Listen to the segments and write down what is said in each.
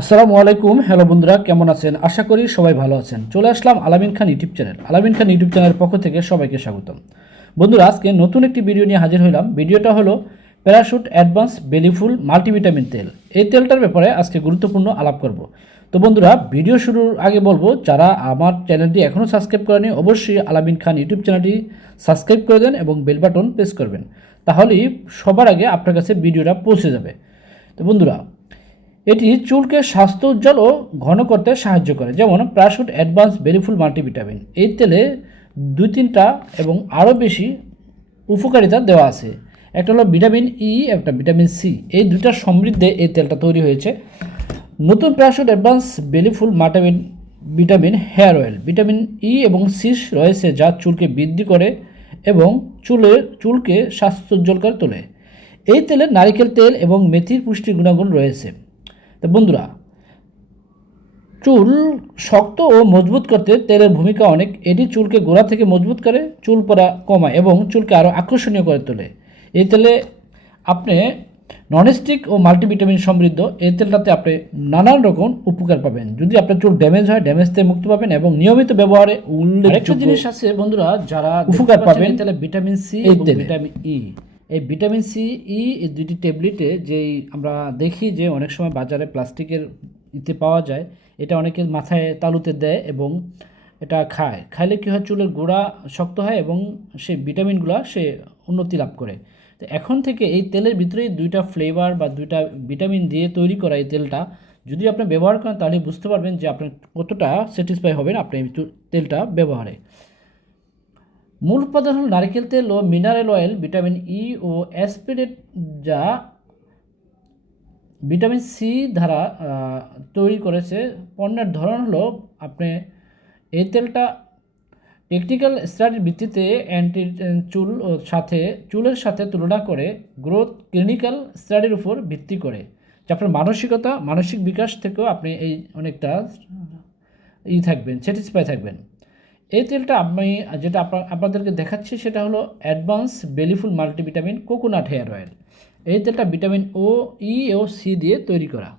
আসসালামু আলাইকুম, হ্যালো বন্ধুরা, কেমন আছেন? আশা করি সবাই ভালো আছেন। চলে আসলাম আলামিন খান ইউটিউব চ্যানেল। আলামিন খান ইউটিউব চ্যানেলের পক্ষ থেকে সবাইকে স্বাগতম। বন্ধুরা, আজকে নতুন একটি ভিডিও নিয়ে হাজির হইলাম। ভিডিওটা হলো প্যারাশুট, অ্যাডভান্স, বেলিফুল, মাল্টিভিটামিন তেল। এই তেলটার ব্যাপারে আজকে গুরুত্বপূর্ণ আলাপ করব। তো বন্ধুরা, ভিডিও শুরুর আগে বলব, যারা আমার চ্যানেলটি এখনও সাবস্ক্রাইব করেনি, অবশ্যই আলামিন খান ইউটিউব চ্যানেলটি সাবস্ক্রাইব করে দেন এবং বেল বাটন প্রেস করবেন। তাহলেই সবার আগে আপনার কাছে ভিডিওটা পৌঁছে যাবে। তো বন্ধুরা এটি চুলকে স্বাস্থ্য উজ্জ্বল ও ঘন করতে সাহায্য করে। যেমন, প্রাশুট, অ্যাডভান্স, বেরিফুল মাল্টিভিটামিন। এই তেলে দুই তিনটা এবং আরও বেশি উপকারিতা দেওয়া আছে। একটা হলো ভিটামিন ই, একটা ভিটামিন সি। এই দুইটার সমৃদ্ধে এই তেলটা তৈরি হয়েছে। নতুন প্রাশুট, অ্যাডভান্স বেলিফুল মাল্টিভিন vitamin, hair oil. Vitamin E এবং সি রয়েছে যা চুলকে বৃদ্ধি করে এবং চুলের চুলকে স্বাস্থ্যোজ্জ্বল করে তোলে। এই তেলে নারিকেল তেল এবং মেথির পুষ্টি গুণাগুণ রয়েছে। তো বন্ধুরা চুল শক্ত ও মজবুত করতে তেলের ভূমিকা অনেক। এটি চুলকে গোড়া থেকে মজবুত করে চুল পড়া কমায় এবং চুলকে আরও আকর্ষণীয় করে তোলে। এই তেলে আপনি ননস্টিক ও মাল্টিভিটামিন সমৃদ্ধ। এই তেলটাতে আপনি নানান রকম উপকার পাবেন। যদি আপনার চুল ড্যামেজ হয় ড্যামেজ থেকে মুক্তি পাবেন এবং নিয়মিত ব্যবহারে উল্লেখ জিনিস আছে বন্ধুরা যারা উপকার পাবেন তাহলে ভিটামিন সি এবং ভিটামিন ই এই ভিটামিন সি, ই দুইটি ট্যাবলেটে যেই আমরা দেখি যে অনেক সময় বাজারে প্লাস্টিকের ইতে পাওয়া যায়, এটা অনেকের মাথায় তালুতে দেয় এবং এটা খায়। খাইলে কী হয়? চুলের গোড়া শক্ত হয় এবং সেই ভিটামিনগুলো সে উন্নতি লাভ করে। তো এখন থেকে এই তেলের ভিতরেই দুইটা ফ্লেভার বা দুইটা ভিটামিন দিয়ে তৈরি করা এই তেলটা, যদি আপনি ব্যবহার করেন তাহলে বুঝতে পারবেন যে আপনি কতটা স্যাটিসফাই হবেন আপনি এই তেলটা ব্যবহারে। মূল উৎপাদন হল নারকেল তেল ও মিনারেল অয়েল, ভিটামিন ই ও অ্যাসপিরেট যা ভিটামিন সি দ্বারা তৈরি করেছে। পণ্যের ধরন হলো, আপনি এই তেলটা টেকনিক্যাল স্টাডির ভিত্তিতে অ্যান্টি চুল সাথে, চুলের সাথে তুলনা করে গ্রোথ ক্লিনিক্যাল স্টাডির উপর ভিত্তি করে। যে আপনার মানসিকতা, মানসিক বিকাশ থেকেও আপনি এই অনেকটা ই থাকবেন স্যাটিসফাই থাকবেন। এই তেলটা আমি, যেটা আপনা- আপনাদেরকে দেখাচ্ছি সেটা হলো advance Bellyful multivitamin coconut hair oil এই তেলটা ভিটামিন ও, ই ও সি দিয়ে তৈরি করা।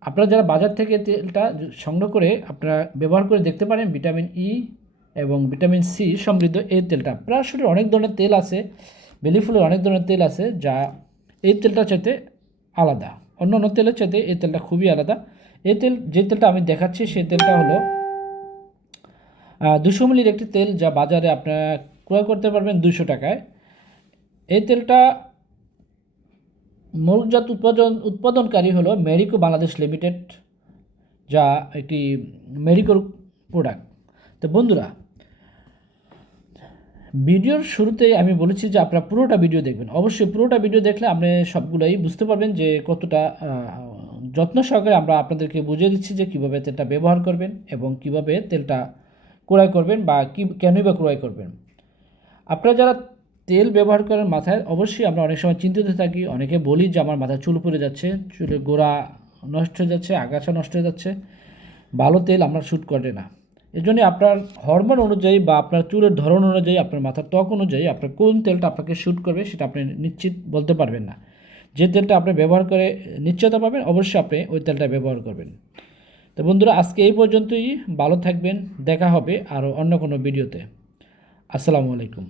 আপনারা যারা বাজার থেকে তেলটা সংগ্রহ করে আপনারা ব্যবহার করে দেখতে পারেন, ভিটামিন ই এবং ভিটামিন সি সমৃদ্ধ এই তেলটা। প্রায়শই অনেক ধরনের তেল আছে বেলিফুলের অনেক ধরনের তেল আছে যা এই তেলটা চাইতে আলাদা। অন্য অন্য তেলের চাইতে এই তেলটা খুবই আলাদা। এই তেল, যে তেলটা আমি দেখাচ্ছি সেই তেলটা হলো দুশো মিলির একটি তেল যা বাজারে আপনারা ক্রয় করতে পারবেন দুশো টাকায়। এই তেলটা মৌলজাত উৎপাদন, উৎপাদনকারী হলো মেরিকো বাংলাদেশ লিমিটেড, যা একটি মেরিকোর প্রোডাক্ট তো বন্ধুরা, ভিডিওর শুরুতেই আমি বলেছি যে আপনারা পুরোটা ভিডিও দেখবেন। অবশ্যই পুরোটা ভিডিও দেখলে আপনি সবগুলোই বুঝতে পারবেন যে কতটা যত্ন সহকারে আমরা আপনাদেরকে বুঝিয়ে দিচ্ছি যে কীভাবে তেলটা ব্যবহার করবেন এবং কীভাবে তেলটা ক্রয় করবেন বা কী, কেনই বা ক্রয় করবেন। আপনারা যারা তেল ব্যবহার করেন মাথায়, অবশ্যই আমরা অনেক সময় চিন্তিত থাকি। অনেকে বলি যে, আমার মাথায় চুল পড়ে যাচ্ছে, চুলের গোড়া নষ্ট হয়ে যাচ্ছে, আগাছা নষ্ট হয়ে যাচ্ছে, ভালো তেল আমরা শ্যুট করে না। এই জন্য আপনার হরমোন অনুযায়ী বা আপনার চুলের ধরন অনুযায়ী, আপনার মাথার ত্বক অনুযায়ী, আপনার কোন তেলটা আপনাকে শ্যুট করবে সেটা আপনি নিশ্চিত বলতে পারবেন না। যে তেলটা আপনি ব্যবহার করে নিশ্চয়তা পাবেন, অবশ্যই আপনি ওই তেলটা ব্যবহার করবেন। তো বন্ধুরা, আজকে এই পর্যন্তই। ভালো থাকবেন। দেখা হবে আরও অন্য কোনো ভিডিওতে। আসসালামু আলাইকুম।